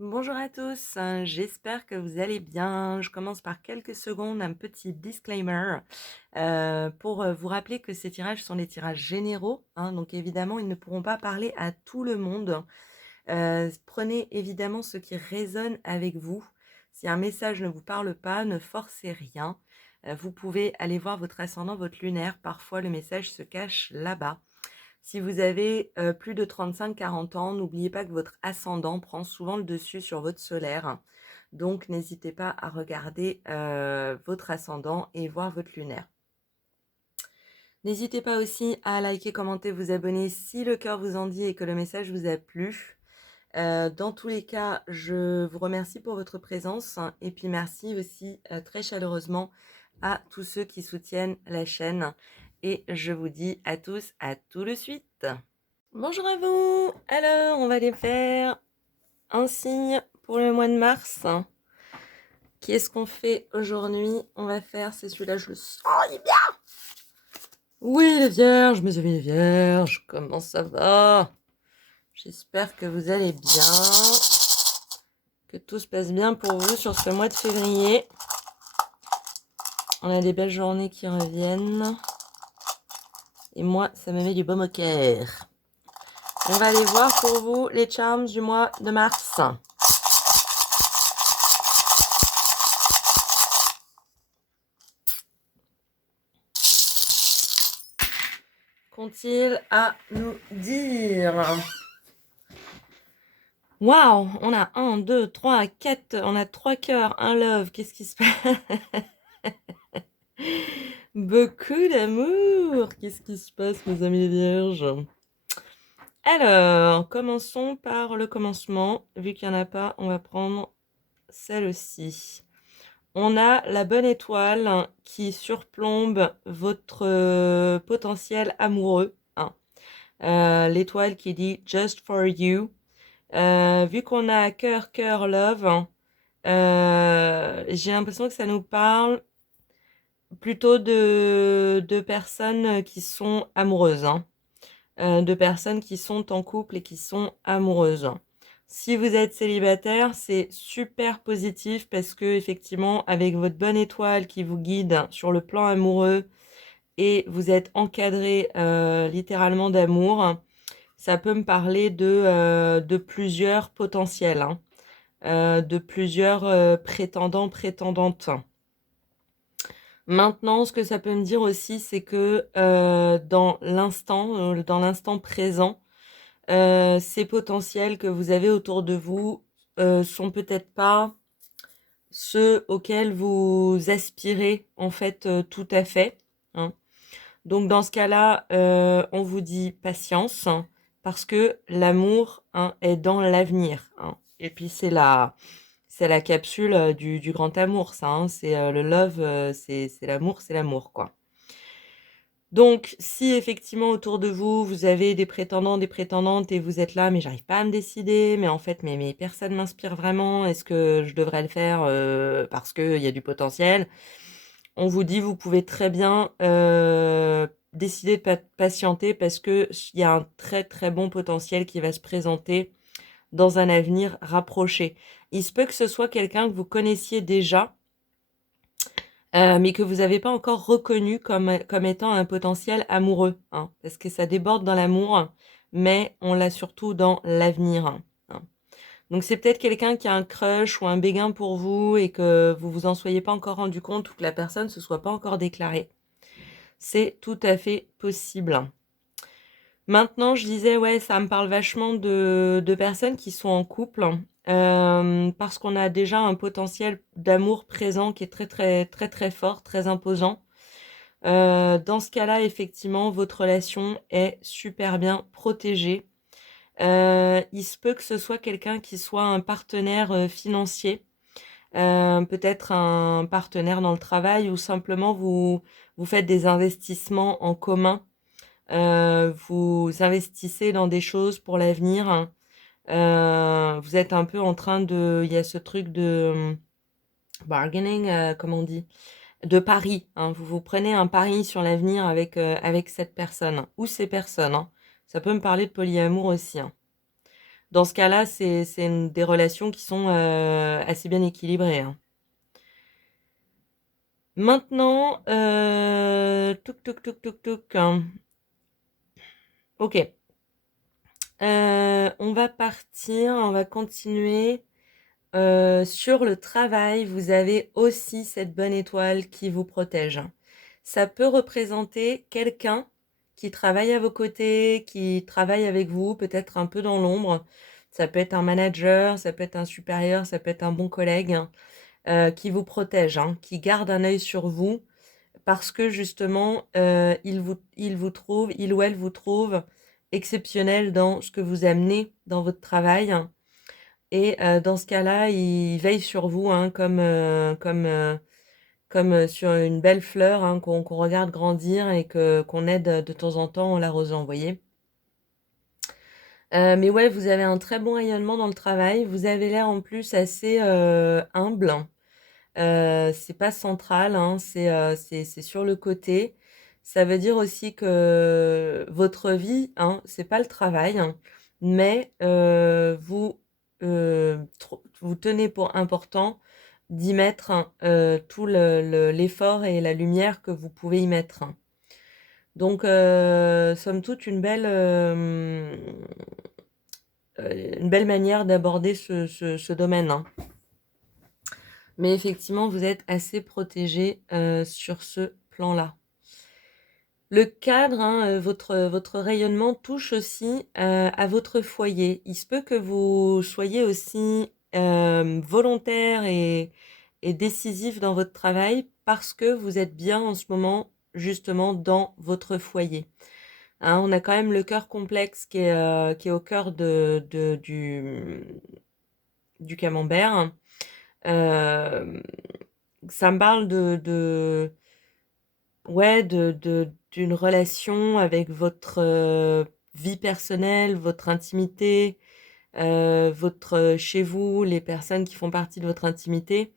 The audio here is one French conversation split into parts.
Bonjour à tous, j'espère que vous allez bien. Je commence par quelques secondes, un petit disclaimer pour vous rappeler que ces tirages sont des tirages généraux, hein, donc évidemment ils ne pourront pas parler à tout le monde. Prenez évidemment ce qui résonne avec vous. Si un message ne vous parle pas, ne forcez rien. Vous pouvez aller voir votre ascendant, votre lunaire. Parfois le message se cache là-bas. Si vous avez plus de 35-40 ans, n'oubliez pas que votre ascendant prend souvent le dessus sur votre solaire. Donc, n'hésitez pas à regarder votre ascendant et voir votre lunaire. N'hésitez pas aussi à liker, commenter, vous abonner si le cœur vous en dit et que le message vous a plu. Dans tous les cas, je vous remercie pour votre présence et puis merci aussi très chaleureusement à tous ceux qui soutiennent la chaîne. Et je vous dis à tous à tout de suite. Bonjour à vous. Alors, on va aller faire un signe pour le mois de mars. Qu'est-ce qu'on fait aujourd'hui? On va faire, c'est celui-là, je le sens, il est bien. Oui, les vierges, mes amis les vierges, comment ça va? J'espère que vous allez bien, que tout se passe bien pour vous sur ce mois de février. On a des belles journées qui reviennent. Et moi, ça me met du baume au cœur. On va aller voir pour vous les charms du mois de mars. Qu'ont-ils à nous dire? Waouh, on a 1, 2, 3, 4, on a 3 cœurs, un love, qu'est-ce qui se passe? Beaucoup d'amour, qu'est-ce qui se passe, mes amis vierges? Alors, commençons par le commencement. Vu qu'il n'y en a pas, on va prendre celle-ci. On a la bonne étoile qui surplombe votre potentiel amoureux, hein. L'étoile qui dit Just for you. Vu qu'on a cœur, cœur, love, j'ai l'impression que ça nous parle plutôt de personnes qui sont amoureuses, hein. De personnes qui sont en couple et qui sont amoureuses. Si vous êtes célibataire, c'est super positif parce que effectivement, avec votre bonne étoile qui vous guide sur le plan amoureux et vous êtes encadré littéralement d'amour, ça peut me parler de plusieurs potentiels, hein, de plusieurs prétendants, prétendantes. Maintenant, ce que ça peut me dire aussi, c'est que dans l'instant présent, ces potentiels que vous avez autour de vous sont peut-être pas ceux auxquels vous aspirez en fait tout à fait, hein. Donc dans ce cas-là, on vous dit patience, hein, parce que l'amour, hein, est dans l'avenir, hein. Et puis c'est la capsule du grand amour, ça, hein. C'est le love, c'est l'amour, quoi. Donc, si effectivement autour de vous, vous avez des prétendants, des prétendantes et vous êtes là, mais j'arrive pas à me décider, mais en fait, mais personne m'inspire vraiment, est-ce que je devrais le faire parce qu'il y a du potentiel? On vous dit, vous pouvez très bien décider de patienter parce qu'il y a un très très bon potentiel qui va se présenter dans un avenir rapproché. Il se peut que ce soit quelqu'un que vous connaissiez déjà, mais que vous n'avez pas encore reconnu comme étant un potentiel amoureux, hein, parce que ça déborde dans l'amour, mais on l'a surtout dans l'avenir, hein. Donc c'est peut-être quelqu'un qui a un crush ou un béguin pour vous et que vous vous en soyez pas encore rendu compte ou que la personne se soit pas encore déclarée. C'est tout à fait possible. Maintenant, je disais, ouais, ça me parle vachement de personnes qui sont en couple, parce qu'on a déjà un potentiel d'amour présent qui est très, très, très, très fort, très imposant. Dans ce cas-là, effectivement, votre relation est super bien protégée. Il se peut que ce soit quelqu'un qui soit un partenaire financier, peut-être un partenaire dans le travail ou simplement vous faites des investissements en commun. Vous investissez dans des choses pour l'avenir, hein. Vous êtes un peu en train de... Il y a ce truc de bargaining, comment on dit? De pari, hein. Vous prenez un pari sur l'avenir avec cette personne ou ces personnes, hein. Ça peut me parler de polyamour aussi, hein. Dans ce cas-là, c'est des relations qui sont assez bien équilibrées, hein. Maintenant, touc, touc, touc, touc, touc, hein. Ok. On va partir, on va continuer. Sur le travail, vous avez aussi cette bonne étoile qui vous protège. Ça peut représenter quelqu'un qui travaille à vos côtés, qui travaille avec vous, peut-être un peu dans l'ombre. Ça peut être un manager, ça peut être un supérieur, ça peut être un bon collègue, hein, qui vous protège, hein, qui garde un œil sur vous parce que justement, il ou elle vous trouve exceptionnel dans ce que vous amenez dans votre travail. Et dans ce cas-là, il veille sur vous, hein, comme sur une belle fleur, hein, qu'on regarde grandir et qu'on aide de temps en temps en l'arrosant, vous voyez. Mais ouais, vous avez un très bon rayonnement dans le travail. Vous avez l'air en plus assez humble, hein. C'est pas central, hein, c'est sur le côté. Ça veut dire aussi que votre vie, hein, c'est pas le travail, hein, mais vous tenez pour important d'y mettre, hein, tout l'effort et la lumière que vous pouvez y mettre, hein. Donc, somme toute, une belle manière d'aborder ce domaine, hein. Mais effectivement, vous êtes assez protégé sur ce plan-là. Le cadre, hein, votre rayonnement touche aussi à votre foyer. Il se peut que vous soyez aussi volontaire et décisif dans votre travail parce que vous êtes bien en ce moment justement dans votre foyer. Hein, on a quand même le cœur complexe qui est au cœur du camembert. Euh, Ça me parle ouais, d'une relation avec votre vie personnelle, votre intimité, chez vous, les personnes qui font partie de votre intimité,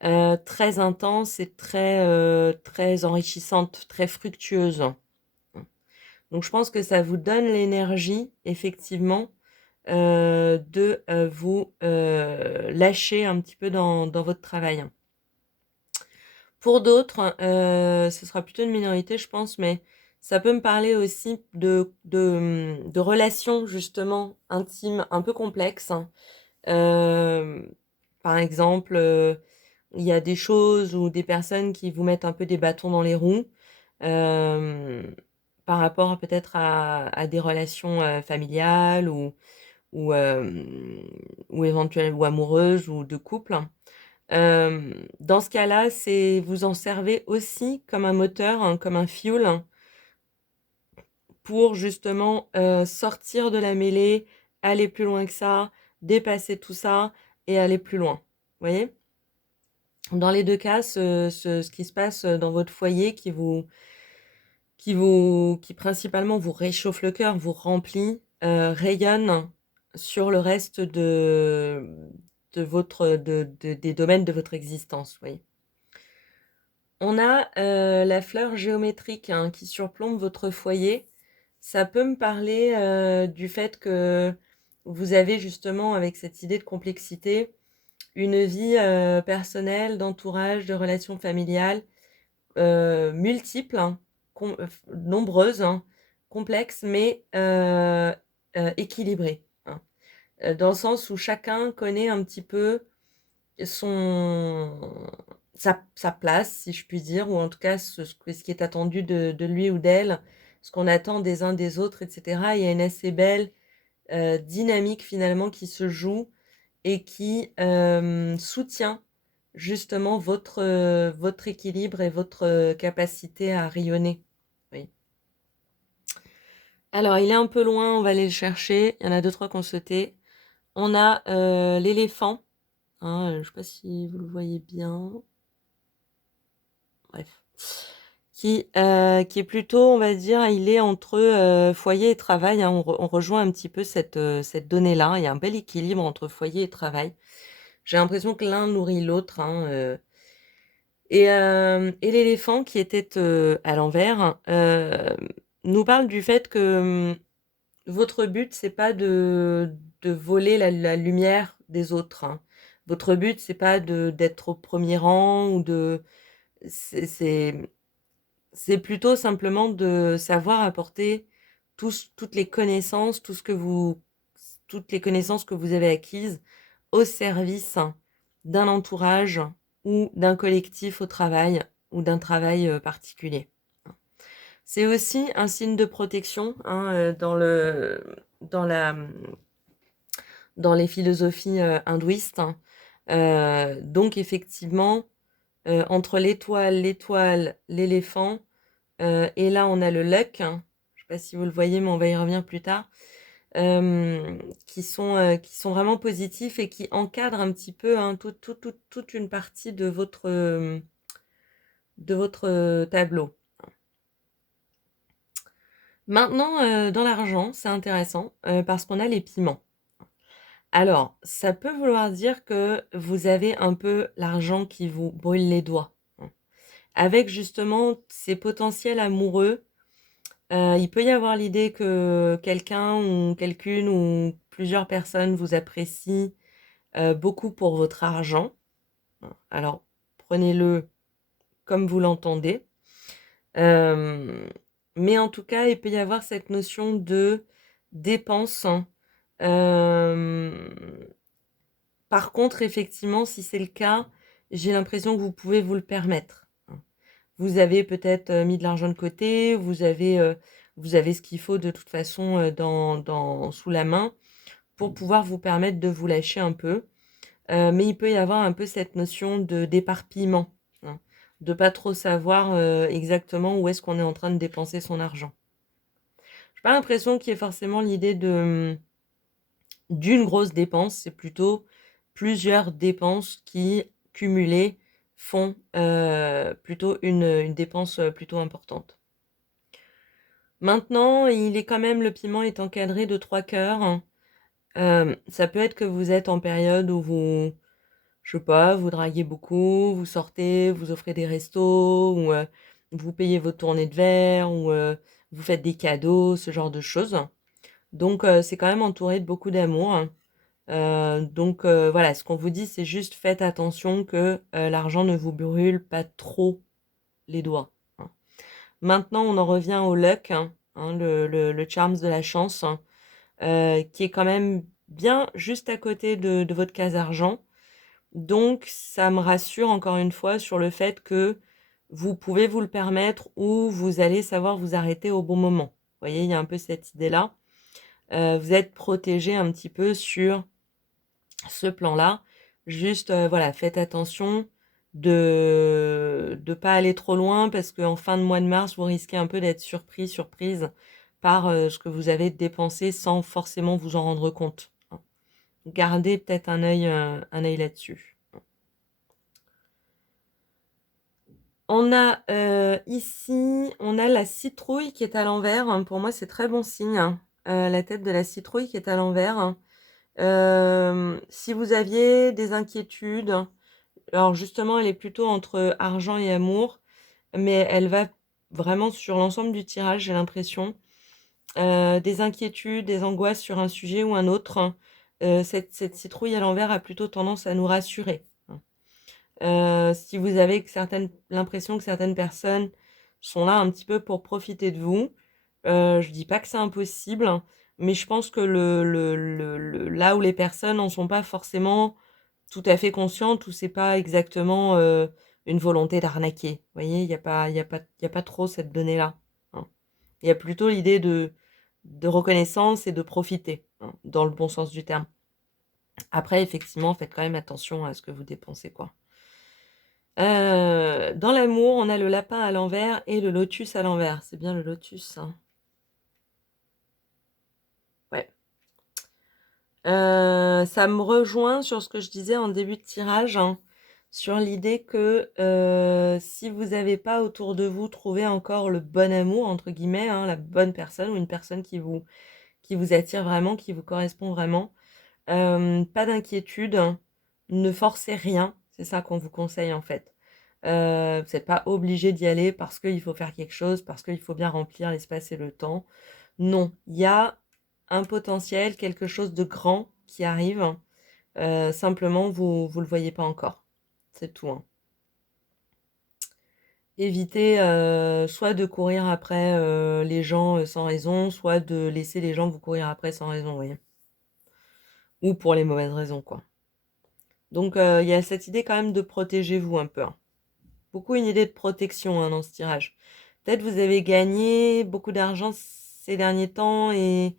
très intense et très enrichissante, très fructueuse. Donc je pense que ça vous donne l'énergie, effectivement, de vous lâcher un petit peu dans votre travail. Pour d'autres, ce sera plutôt une minorité, je pense, mais ça peut me parler aussi de relations justement intimes un peu complexes, hein. Euh, Par exemple, il y a des choses ou des personnes qui vous mettent un peu des bâtons dans les roues euh, par rapport peut-être à des relations familiales ou, euh, ou éventuelles ou amoureuses ou de couple. Dans ce cas-là, vous en servez aussi comme un moteur, hein, comme un fuel, hein, pour justement sortir de la mêlée, aller plus loin que ça, dépasser tout ça et aller plus loin. Vous voyez? Dans les deux cas, ce qui se passe dans votre foyer qui principalement vous réchauffe le cœur, vous remplit, rayonne sur le reste des domaines de votre existence. Vous voyez? On a la fleur géométrique, hein, qui surplombe votre foyer. Ça peut me parler du fait que vous avez justement, avec cette idée de complexité, une vie personnelle, d'entourage, de relations familiales multiples, hein, nombreuses, hein, complexes, mais équilibrées, hein. Dans le sens où chacun connaît un petit peu son sa place, si je puis dire, ou en tout cas ce qui est attendu de lui ou d'elle, ce qu'on attend des uns des autres, etc. Il y a une assez belle dynamique finalement qui se joue et qui soutient justement votre équilibre et votre capacité à rayonner. Oui. Alors, il est un peu loin, on va aller le chercher. Il y en a deux, trois qu'on sauté. On a l'éléphant. Hein, je ne sais pas si vous le voyez bien. Bref. Qui est plutôt, on va dire, il est entre foyer et travail, hein. On rejoint un petit peu cette donnée-là. Il y a un bel équilibre entre foyer et travail. J'ai l'impression que l'un nourrit l'autre, hein. Et l'éléphant qui était à l'envers nous parle du fait que votre but, c'est pas de voler la lumière des autres, hein. Votre but, c'est pas d'être au premier rang ou de... C'est c'est- c'est plutôt simplement de savoir apporter toutes les connaissances, toutes les connaissances que vous avez acquises au service d'un entourage ou d'un collectif au travail ou d'un travail particulier. C'est aussi un signe de protection, hein, dans la, dans les philosophies hindouistes, hein. Donc effectivement, entre l'étoile, l'éléphant, et là on a le luck, hein. Je ne sais pas si vous le voyez, mais on va y revenir plus tard, qui sont vraiment positifs et qui encadrent un petit peu, hein, toute une partie de votre tableau. Maintenant, dans l'argent, c'est intéressant parce qu'on a les piments. Alors, ça peut vouloir dire que vous avez un peu l'argent qui vous brûle les doigts, hein. Avec justement ces potentiels amoureux, il peut y avoir l'idée que quelqu'un ou quelqu'une ou plusieurs personnes vous apprécient beaucoup pour votre argent. Alors, prenez-le comme vous l'entendez. Euh, mais en tout cas, il peut y avoir cette notion de dépense, hein. Euh, Par contre, effectivement, si c'est le cas, j'ai l'impression que vous pouvez vous le permettre, hein. Vous avez peut-être mis de l'argent de côté, vous avez ce qu'il faut de toute façon sous la main pour pouvoir vous permettre de vous lâcher un peu. Mais il peut y avoir un peu cette notion d'éparpillement, hein, de pas trop savoir exactement où est-ce qu'on est en train de dépenser son argent. J'ai pas l'impression qu'il y ait forcément l'idée d'une grosse dépense, c'est plutôt plusieurs dépenses qui, cumulées, font plutôt une dépense plutôt importante. Maintenant, le piment est encadré de 3 cœurs, hein. Ça peut être que vous êtes en période où je sais pas, vous draguez beaucoup, vous sortez, vous offrez des restos, ou vous payez vos tournées de verre, ou vous faites des cadeaux, ce genre de choses. Donc, c'est quand même entouré de beaucoup d'amour, hein. Donc, voilà, ce qu'on vous dit, c'est juste faites attention que l'argent ne vous brûle pas trop les doigts, hein. Maintenant, on en revient au luck, hein, le charms de la chance, hein, qui est quand même bien juste à côté de votre case argent. Donc, ça me rassure encore une fois sur le fait que vous pouvez vous le permettre ou vous allez savoir vous arrêter au bon moment. Vous voyez, il y a un peu cette idée-là. Vous êtes protégé un petit peu sur ce plan-là. Juste, voilà, faites attention de ne pas aller trop loin parce qu'en fin de mois de mars, vous risquez un peu d'être surprise par ce que vous avez dépensé sans forcément vous en rendre compte, hein. Gardez peut-être un œil là-dessus. Ici, on a la citrouille qui est à l'envers, hein. Pour moi, c'est très bon signe, hein. La tête de la citrouille qui est à l'envers, hein. Si vous aviez des inquiétudes, alors justement, elle est plutôt entre argent et amour, mais elle va vraiment sur l'ensemble du tirage, j'ai l'impression. Des inquiétudes, des angoisses sur un sujet ou un autre, hein. Cette citrouille à l'envers a plutôt tendance à nous rassurer, hein. Si vous avez l'impression que certaines personnes sont là un petit peu pour profiter de vous, je dis pas que c'est impossible, hein, mais je pense que là où les personnes n'en sont pas forcément tout à fait conscientes, ou c'est pas exactement une volonté d'arnaquer. Vous voyez, il y a pas trop cette donnée-là, hein. Il y a plutôt l'idée de reconnaissance et de profiter, hein, dans le bon sens du terme. Après, effectivement, faites quand même attention à ce que vous dépensez, quoi. Dans l'amour, on a le lapin à l'envers et le lotus à l'envers. C'est bien le lotus, hein. Ouais. Ça me rejoint sur ce que je disais en début de tirage, hein, sur l'idée que si vous n'avez pas autour de vous trouvé encore le bon amour, entre guillemets, hein, la bonne personne ou une personne qui vous attire vraiment, qui vous correspond vraiment, pas d'inquiétude, hein, ne forcez rien, c'est ça qu'on vous conseille en fait. Vous n'êtes pas obligé d'y aller parce qu'il faut faire quelque chose, parce qu'il faut bien remplir l'espace et le temps. Non, il y a un potentiel, quelque chose de grand qui arrive. Simplement, vous le voyez pas encore. C'est tout, hein. Évitez soit de courir après les gens sans raison, soit de laisser les gens vous courir après sans raison, vous voyez. Ou pour les mauvaises raisons, quoi. Donc, il y a cette idée quand même de protéger vous un peu, hein. Beaucoup une idée de protection hein, dans ce tirage. Peut-être vous avez gagné beaucoup d'argent ces derniers temps et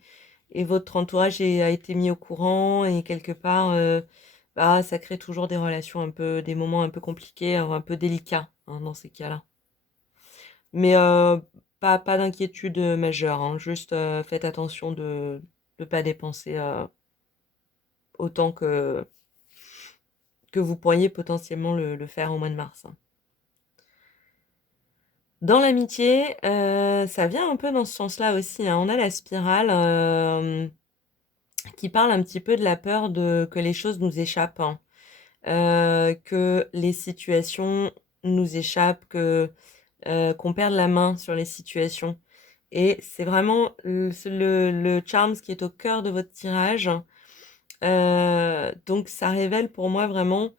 votre entourage a été mis au courant et quelque part, bah, ça crée toujours des relations un peu, des moments un peu compliqués, un peu délicats hein, dans ces cas-là. Mais pas d'inquiétude majeure, hein, juste faites attention de ne pas dépenser autant que vous pourriez potentiellement le faire au mois de mars, hein. Dans l'amitié, ça vient un peu dans ce sens-là aussi, hein. On a la spirale qui parle un petit peu de la peur que les choses nous échappent, hein. Que les situations nous échappent, qu'on perde la main sur les situations. Et c'est vraiment le charms qui est au cœur de votre tirage. Donc ça révèle pour moi vraiment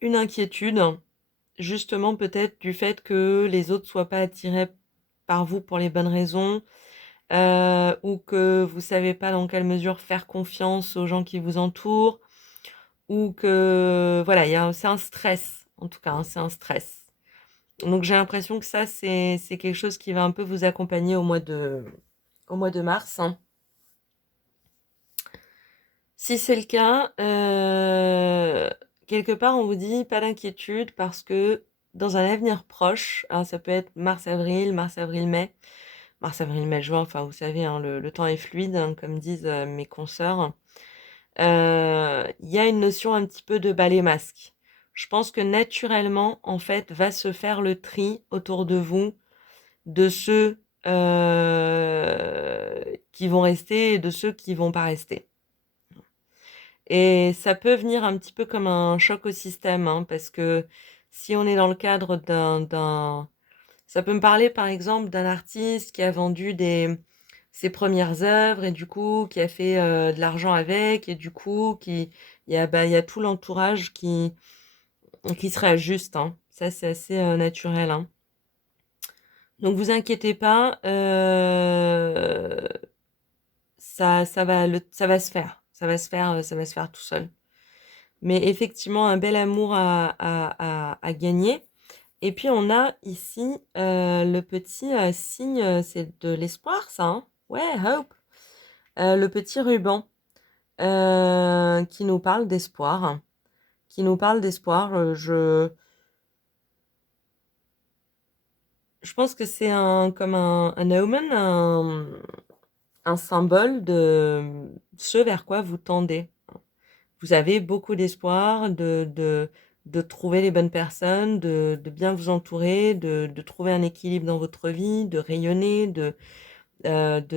une inquiétude, justement peut-être du fait que les autres soient pas attirés par vous pour les bonnes raisons, ou que vous savez pas dans quelle mesure faire confiance aux gens qui vous entourent, ou que voilà, c'est un stress, en tout cas, hein, c'est un stress. Donc j'ai l'impression que ça, c'est quelque chose qui va un peu vous accompagner au mois de mars, hein. Si c'est le cas, quelque part, on vous dit pas d'inquiétude parce que dans un avenir proche, alors ça peut être mars-avril, mars-avril-mai, mars-avril-mai, juin, enfin vous savez, hein, le temps est fluide, hein, comme disent mes consoeurs. Il y a une notion un petit peu de balai masque. Je pense que naturellement, en fait, va se faire le tri autour de vous de ceux qui vont rester et de ceux qui vont pas rester. Et ça peut venir un petit peu comme un choc au système, hein, parce que si on est dans le cadre ça peut me parler par exemple d'un artiste qui a vendu ses premières œuvres et du coup qui a fait de l'argent avec et du coup il y a tout l'entourage qui se réajuste, hein. Ça c'est assez naturel, hein. Donc vous inquiétez pas, ça va se faire, ça va se faire tout seul. Mais effectivement, un bel amour à gagner. Et puis, on a ici le petit signe, c'est de l'espoir, ça, hein? Ouais, hope. Le petit ruban qui nous parle d'espoir. Qui nous parle d'espoir. Je pense que c'est comme un omen, un symbole de ce vers quoi vous tendez. Vous avez beaucoup d'espoir de trouver les bonnes personnes, de bien vous entourer, de trouver un équilibre dans votre vie, de rayonner, de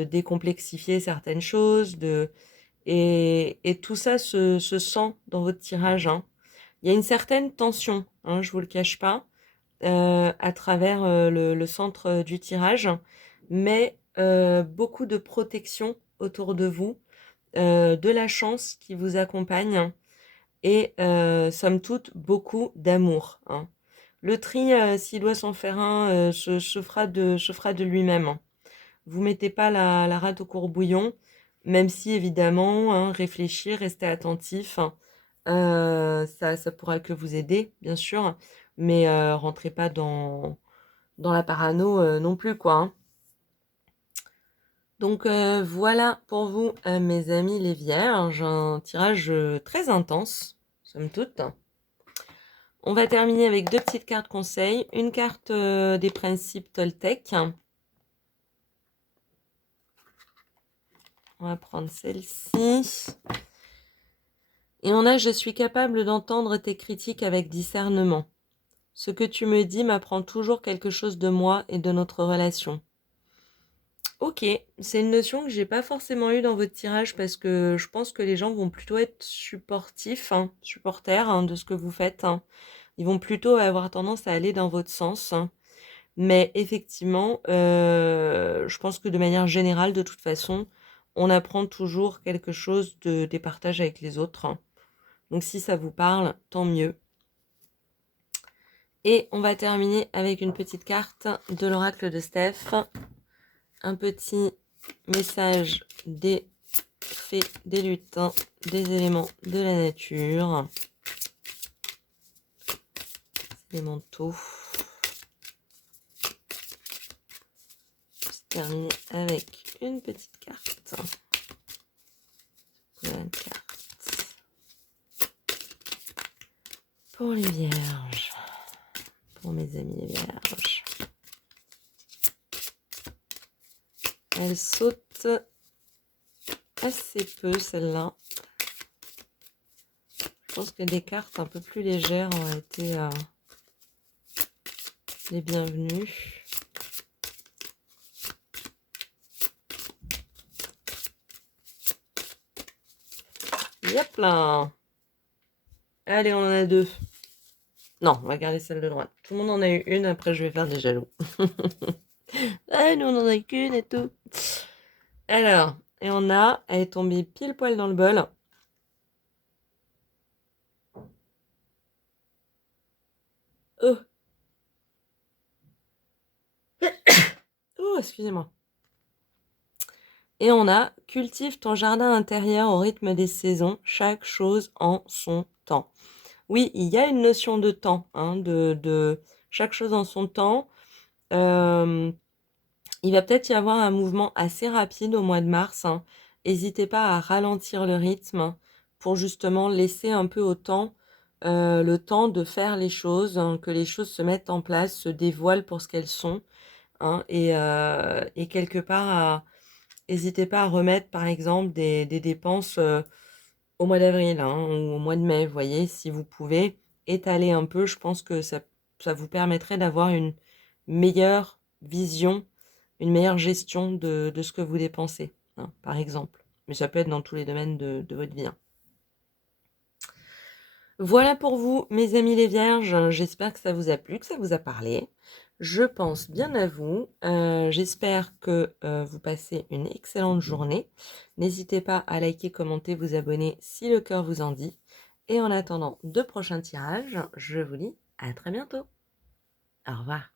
décomplexifier certaines choses, et tout ça se sent dans votre tirage, hein. Il y a une certaine tension, hein, je vous le cache pas, à travers le centre du tirage, mais beaucoup de protection autour de vous, de la chance qui vous accompagne et somme toute beaucoup d'amour, hein. Le tri, s'il doit s'en faire un, se fera de lui-même, hein. Vous mettez pas la rate au courbouillon, même si évidemment, hein, réfléchir, rester attentif, hein, ça pourra que vous aider, bien sûr, mais rentrez pas dans la parano non plus, quoi, hein. Donc voilà pour vous, mes amis les vierges, un tirage très intense, somme toute. On va terminer avec deux petites cartes conseils. Une carte des principes Toltec. On va prendre celle-ci. Et on a « Je suis capable d'entendre tes critiques avec discernement. Ce que tu me dis m'apprend toujours quelque chose de moi et de notre relation. » Ok, c'est une notion que j'ai pas forcément eue dans votre tirage parce que je pense que les gens vont plutôt être supportifs, hein, supporters hein, de ce que vous faites, hein. Ils vont plutôt avoir tendance à aller dans votre sens, hein. Mais effectivement, je pense que de manière générale, de toute façon, on apprend toujours quelque chose des partages avec les autres. Donc si ça vous parle, tant mieux. Et on va terminer avec une petite carte de l'oracle de Steph. Un petit message des fées, des lutins, des éléments de la nature. Les manteaux. Je termine avec une petite carte. Voilà une carte. Pour les vierges. Pour mes amis les vierges. Elle saute assez peu celle-là. Je pense que des cartes un peu plus légères ont été les bienvenues. Yep là. Allez, on en a deux. Non, on va garder celle de droite. Tout le monde en a eu une, après je vais faire des jaloux. Ah, nous on en a qu'une et tout. Alors, et elle est tombée pile poil dans le bol. Oh. Oh, excusez-moi. Et on a cultive ton jardin intérieur au rythme des saisons, chaque chose en son temps. Oui, il y a une notion de temps, hein, de chaque chose en son temps. Il va peut-être y avoir un mouvement assez rapide au mois de mars. N'hésitez pas à ralentir le rythme pour justement laisser un peu le temps de faire les choses, hein, que les choses se mettent en place, se dévoilent pour ce qu'elles sont. Et quelque part, n'hésitez pas à remettre par exemple des dépenses au mois d'avril, hein, ou au mois de mai, vous voyez, si vous pouvez étaler un peu, je pense que ça vous permettrait d'avoir une meilleure vision, une meilleure gestion de ce que vous dépensez, hein, par exemple. Mais ça peut être dans tous les domaines de votre vie, hein. Voilà pour vous, mes amis les vierges. J'espère que ça vous a plu, que ça vous a parlé. Je pense bien à vous. J'espère que vous passez une excellente journée. N'hésitez pas à liker, commenter, vous abonner si le cœur vous en dit. Et en attendant de prochains tirages, je vous dis à très bientôt. Au revoir.